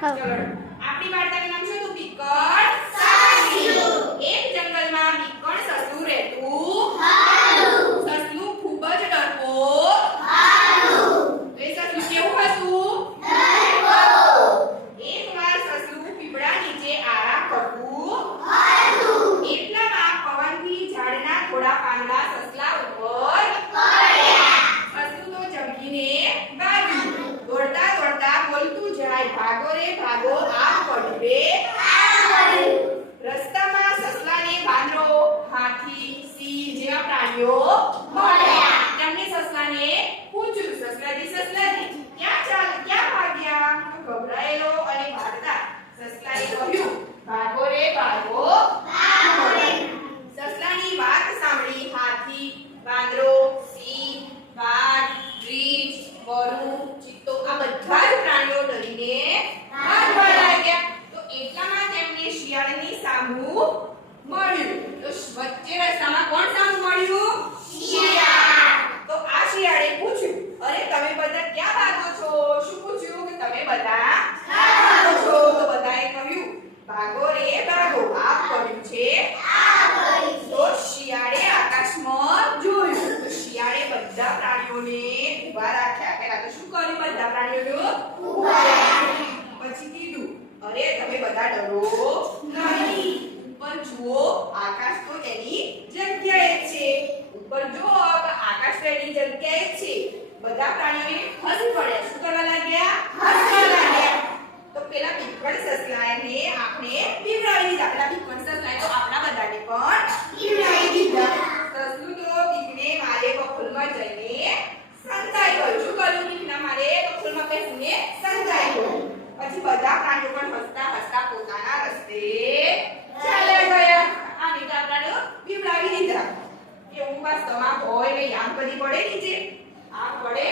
ચલો આપણી વાર્તાનું નામ શું હતું? બીકણ સસલું. એક જંગલમાં બીકણ સસલું રહેતું હતું. સસલું ખૂબ જ ડરપોક હતું. એ સસલું કેવું હતું? ડરપોક. એકવાર સસલું પીપળા નીચે આરામ કરતું હતું. એટલામાં પવનથી ઝાડના થોડા પાંદડા સસલા ઉપર પડ્યા. સસલું તો ચમકીને ભાગ્યું. દોડતા દોડતા બોલતું જાય, ભાગો રે ભાગો, આગ પડ્યું રે આગ પડ્યું. રસ્તામાં સસલાને વાંદરો, હાથી, સિંહ જેવા પ્રાણીઓ મળ્યા. તેમણે સસલાને પૂછ્યું, સસલાજી ક્યાં ભાગ્યા? તો ગભરાયેલો અને ભાગતા સસલાએ કહ્યું, ભાગો રે ભાગો, આગ પડ્યું. સસલાની વાત સાંભળી હાથી, વાંદરો, સિંહ, વાઘ, રીંછ, વરુ, ચિત્તો આ બધા જ પ્રાણીઓ ડરીને ભાગવા લાગ્યા. તો એટલામાં તેમને શિયાળની સામું મળ્યું. તો વચ્ચે રસ્તામાં કોણ સામું મળ્યું? શિયાળ. તો આ શિયાળે પૂછ્યું, અરે તમે બધા ક્યાં ભાગો છો? શું પૂછ્યું? કે તમે બધા ક્યાં ભાગો છો? તો બધાએ કહ્યું, ભાગો રે ભાગો, આગ પડ્યું છે આગ પડ્યું. તો શિયાળે આકાશમાં જોયું. તો શિયાળે બધા પ્રાણીઓને ઊભા રાખ્યા. પહેલા તો શું કર્યું? બધા પ્રાણીઓને ઊભા રાખ્યા. પછી કીધું, અરે તમે બધા ડરો નહીં. ઉપર જુઓ, આકાશ તો એની જગ્યાએ છે. ઉપર જુઓ, આકાશ તો એની જગ્યાએ છે. બધા પ્રાણીઓને હસી પડ્યા. શું કરવા લાગ્યા? હસવા લાગ્યા. તો પેલા બીકણ સસલાને આપણે બીવડાવી દીધા. પેલા બીકણ સસલાએ તો આપણા બધાને પણ બીવડાવી દીધા. સસલું તો બીકને મારે બખોલમાં જઈને સંતાઈ ગયું. શું કર્યું? બીકના મારે બખોલમાં બેસીને સંતાઈ ગયું. પછી બધા પ્રાણીઓ પણ હસતા હસતા પોતાના રસ્તે ચાલ્યા ગયા. આ નીચે પ્રાણીઓ બીવડાવી દીધા. કે હું વાસ્તવમાં હોય ને આમ કદી પડે નીચે, આમ પડે